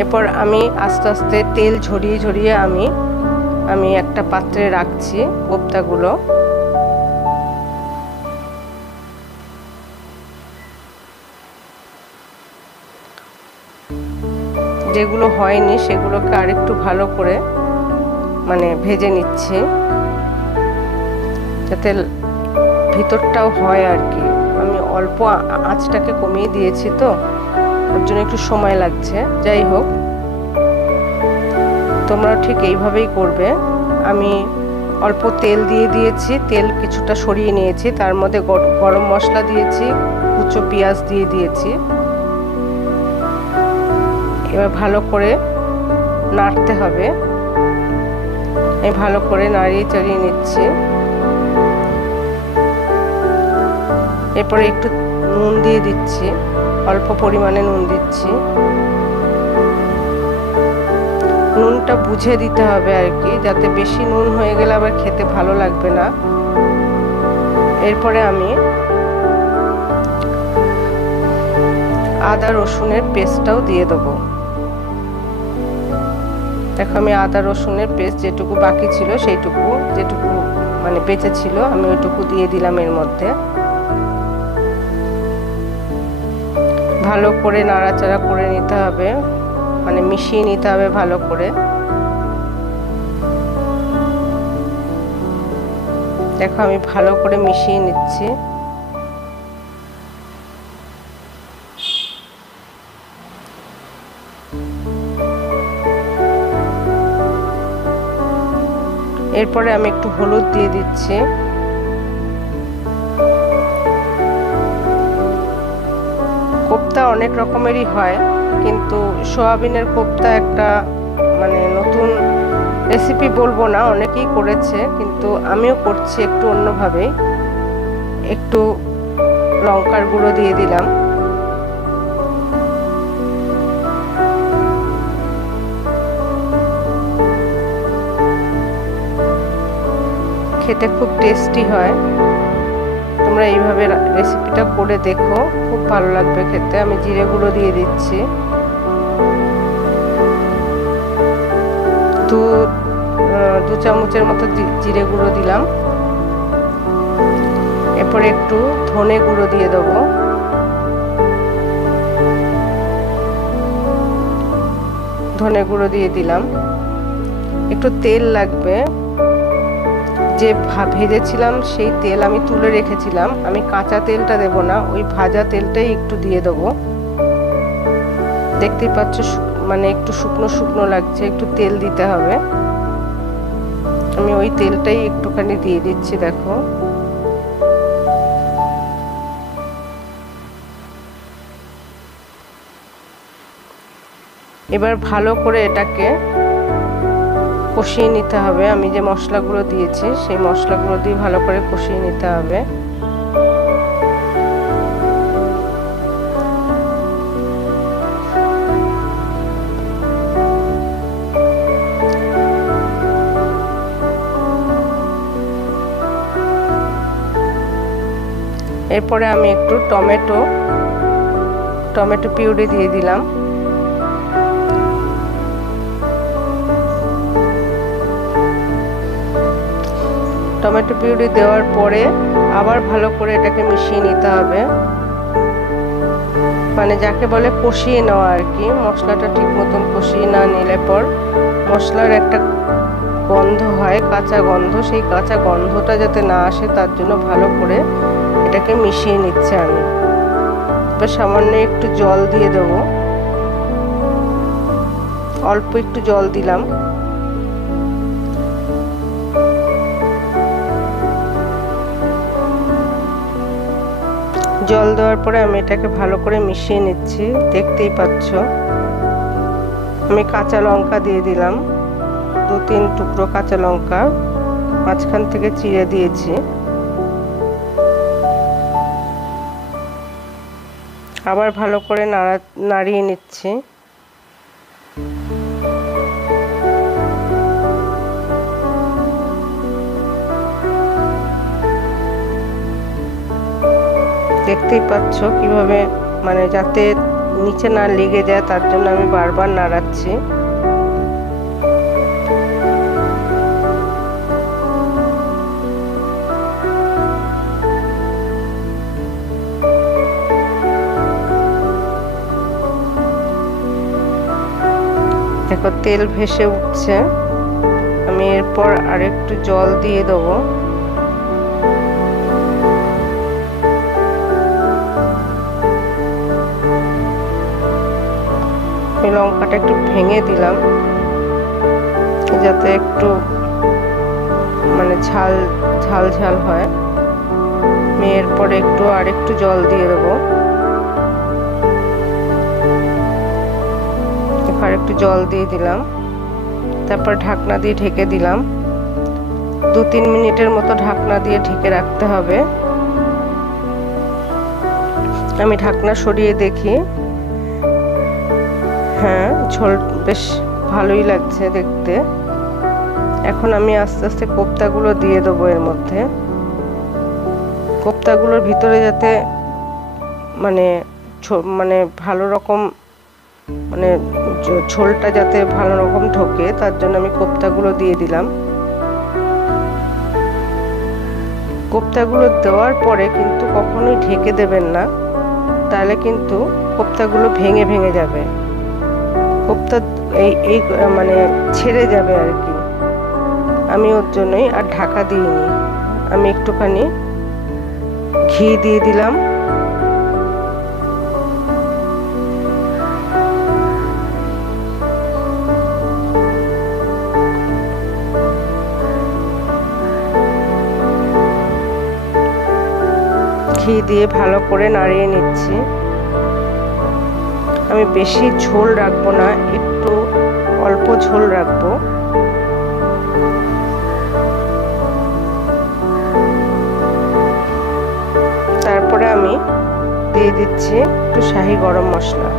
এরপর আমি আস্তে আস্তে তেল ঝরিয়ে ঝরিয়ে আমি একটা পাত্রে রাখছি কোপ্তাগুলো। যেগুলো হয়নি সেগুলোকে আরেকটু ভালো করে ভেজে নিচ্ছি, যাতে ভিতরটাও হয় আর কি। আমি অল্প আঁচটাকে কমিয়ে দিয়েছি তো, ওর জন্য একটু সময় লাগছে। যাই হোক, তোমরা ঠিক এইভাবেই করবে। আমি অল্প তেল দিয়ে দিয়েছি, তেল কিছুটা সরিয়ে নিয়েছি, তার মধ্যে গরম মশলা দিয়েছি, কুচো পেঁয়াজ দিয়ে দিয়েছি। এবার ভালো করে নাড়তে হবে। আমি ভালো করে নাড়িয়ে চাড়িয়ে নিচ্ছি। এরপরে একটু নুন দিয়ে দিচ্ছি, অল্প পরিমাণে নুন দিচ্ছি। নুনটা বুঝে দিতে হবে আর কি, যাতে বেশি নুন হয়ে গেলে আবার খেতে ভালো লাগবে না। এরপরে আমি আদা রসুনের পেস্টটাও দিয়ে দেবো। দেখো, আমি আদা রসুনের পেস্ট যেটুকু বাকি ছিল সেইটুকু, যেটুকু বেঁচে ছিল, আমি ওইটুকু দিয়ে দিলাম এর মধ্যে। ভালো করে নাড়াচাড়া করে নিতে হবে, মিশিয়ে নিতে হবে ভালো করে। দেখো, আমি ভালো করে মিশিয়ে নিচ্ছি। এরপরে আমি একটু হলুদ দিয়ে দিচ্ছি। কোপ্তা অনেক রকমেরই হয়, কিন্তু সোয়াবিনের কোপ্তা একটা নতুন রেসিপি বলবো না, অনেকেই করেছে, কিন্তু আমিও করছি একটু অন্যভাবে। একটু লঙ্কার গুঁড়ো দিয়ে দিলাম। খেতে খুব টেস্টি হয়, তোমরা এইভাবে রেসিপিটা করে দেখো, খুব ভালো লাগবে খেতে। আমি জিরে গুঁড়ো দিয়ে দিচ্ছি, দু চামচের মতো জিরে গুঁড়ো দিলাম। এরপরে একটু ধনে গুঁড়ো দিয়ে দেবো। ধনে গুঁড়ো দিয়ে দিলাম। একটু তেল লাগবে, যে ভেজেছিলাম সেই তেল আমি তুলে রেখেছিলাম, আমি কাঁচা তেলটা দেব না, ওই ভাজা তেলটাই একটু দিয়ে দেবো। দেখতেই পাচ্ছ একটু শুকনো শুকনো লাগছে, একটু তেল দিতে হবে। আমি ওই তেলটাই একটুখানি দিয়ে দিচ্ছি। দেখো, এবার ভালো করে এটাকে কষিয়ে নিতে হবে। আমি যে মশলাগুলো দিয়েছি সেই মশলাগুলো দিয়ে ভালো করে কষিয়ে নিতে হবে। এরপরে আমি একটু টমেটো পিউরি দিয়ে দিলাম। টমেটো পিউরি দেওয়ার পরে আবার ভালো করে এটাকে মিশিয়ে নিতে হবে, যাকে বলে কষিয়ে নেওয়া আর কি। মশলাটা ঠিক মতন কষিয়ে না নিলে পর মশলার একটা গন্ধ হয়, কাঁচা গন্ধ, সেই কাঁচা গন্ধটা যাতে না আসে তার জন্য ভালো করে এটাকে মিশিয়ে নিচ্ছে আমি। এবার সামান্য একটু জল দিয়ে দেবো, অল্প একটু জল দিলাম। জল দেওয়ার পরে আমি এটাকে ভালো করে মিশিয়ে নিচ্ছি। দেখতেই পাচ্ছ, আমি কাঁচা লঙ্কা দিয়ে দিলাম, 2-3 টুকরো কাঁচা লঙ্কা মাঝখান থেকে চিড়ে দিয়েছি। আবার ভালো করে নাড়িয়ে নিচ্ছি। দেখতেই পাচ্ছ কিভাবে যাতে নিচে না লেগে যায়, তার জন্য আমি বারবার নাড়াচ্ছি। দেখো তেল ভেসে উঠছে। আমি এরপর আরেকটু জল দিয়ে দেবো। লঙ্কাটা একটু ভেঙে দিলাম যাতে একটু মানে ঝাল ঝাল ঝাল হয়। আমি এরপর আরেকটু জল দিয়ে দেবো। আরেকটু জল দিয়ে দিলাম, তারপর ঢাকনা দিয়ে ঢেকে দিলাম। 2-3 মিনিটের মতো ঢাকনা দিয়ে ঢেকে রাখতে হবে। আমি ঢাকনা সরিয়ে দেখি, হ্যাঁ ঝোল বেশ ভালোই লাগছে দেখতে। এখন আমি আস্তে আস্তে কোপ্তাগুলো দিয়ে দেবো এর মধ্যে। কোপ্তাগুলোর ভিতরে যাতে মানে ভালো রকম মানে ঝোলটা যাতে ভালো রকম ঢোকে, তার জন্য আমি কোপ্তাগুলো দিয়ে দিলাম। কোপ্তাগুলো দেওয়ার পরে কিন্তু কখনোই ঢেকে দেবেন না, তাহলে কিন্তু কোপ্তাগুলো ভেঙে ভেঙে যাবে, কোপ্তা এই মানে ছেড়ে যাবে আর কি। আমি ওর জন্যই আর ঢাকা দিইনি। আমি একটুখানি ঘি দিয়ে দিলাম। ঘি দিয়ে ভালো করে নাড়িয়ে নিচ্ছি। আমি বেশি ঝোল রাখবো না, একটু অল্প ঝোল রাখবো। তারপরে আমি দিয়ে দিচ্ছি একটু শাহি গরম মশলা।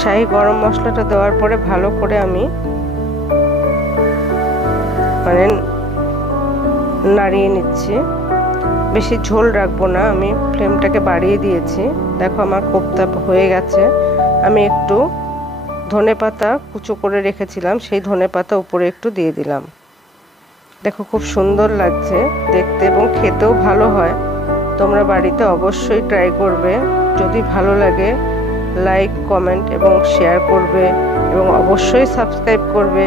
শাহি গরম মশলাটা দেওয়ার পরে ভালো করে আমি নাড়িয়ে নিচ্ছি। বেশি ঝোল রাখবো না, আমি ফ্লেমটাকে বাড়িয়ে দিয়েছি। দেখো আমার কোপ্তা হয়ে গেছে। আমি একটু ধনেপাতা কুচো করে রেখেছিলাম, সেই ধনেপাতা উপরে একটু দিয়ে দিলাম। দেখো খুব সুন্দর লাগছে দেখতে এবং খেতেও ভালো হয়। তোমরা বাড়িতে অবশ্যই ট্রাই করবে। যদি ভালো লাগে লাইক, কমেন্ট এবং শেয়ার করবে এবং অবশ্যই সাবস্ক্রাইব করবে।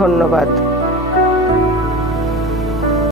ধন্যবাদ।